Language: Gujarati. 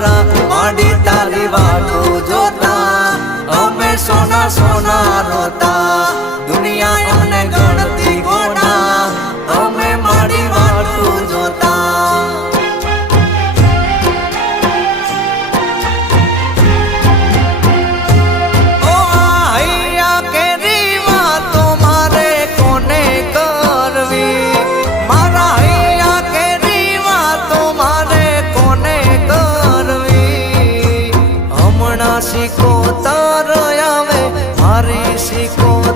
મારા માડી તારી વાતો જોતા અમે સોના સોના રોતા દુનિયા અમને ગણતી ગોડા અમે માડી વાતો જોતા શીખો તાર આવે મારી શીખો